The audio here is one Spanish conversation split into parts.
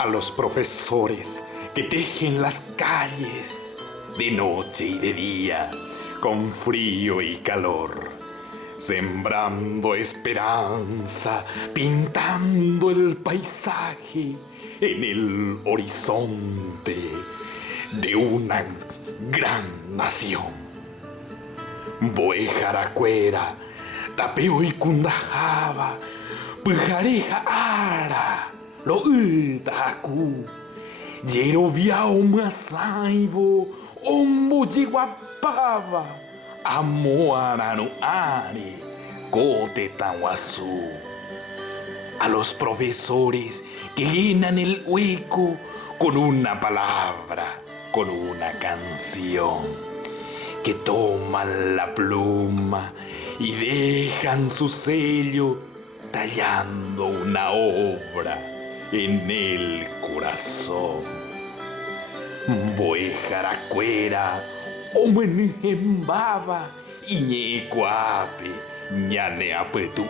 a los profesores que tejen las calles de noche y de día, con frío y calor, sembrando esperanza, pintando el paisaje en el horizonte de una gran nación. Boe Jaracuera, Tapeo y Cundajaba, Pujareja Ara, Lo Utaku, Yerobiao Masaibo, Ombo Yiguapaba, Amoara no Are, Cote Tahuazú. A los profesores que llenan el hueco con una palabra, con una canción, que toman la pluma y dejan su sello tallando una obra en el corazón. Boe Jaracuera, Omenembaba, Iñecuape, Ñaneapetu,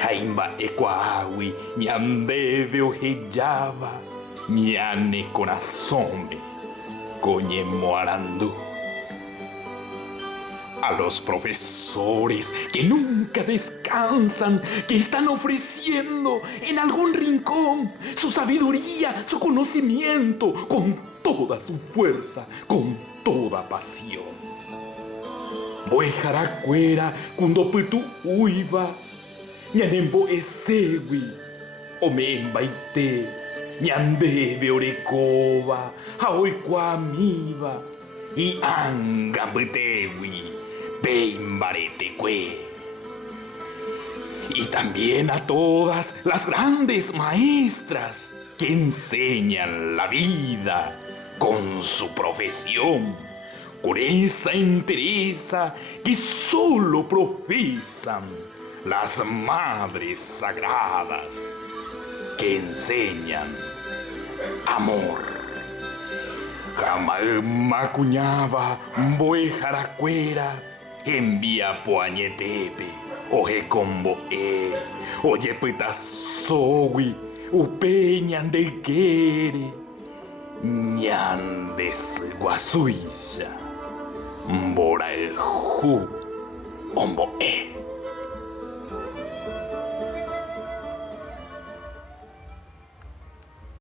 Jaimba Ecuawi, Ñandebe Ojellaba, Ñane Conazome, Coñe Moarandú. A los profesores que nunca descansan, que están ofreciendo en algún rincón su sabiduría, su conocimiento, con toda su fuerza, con toda pasión. Boe Jaracuera, Kundoputu Uiba, Ñanembo Esewi, Omemba Ite, Ñandebe Orecoba, Aoicuamiba, y Angambetewi, Peimbaretecue. Y también a todas las grandes maestras que enseñan la vida con su profesión, con esa entereza que solo profesan las madres sagradas que enseñan amor. Macuñaba, Boe Jaracuera, envía Poañetepe, Oje Combo Oye Petazowi, Upeñan de Quere, Ñandes Guasuilla, Mbora el Ju, Ombo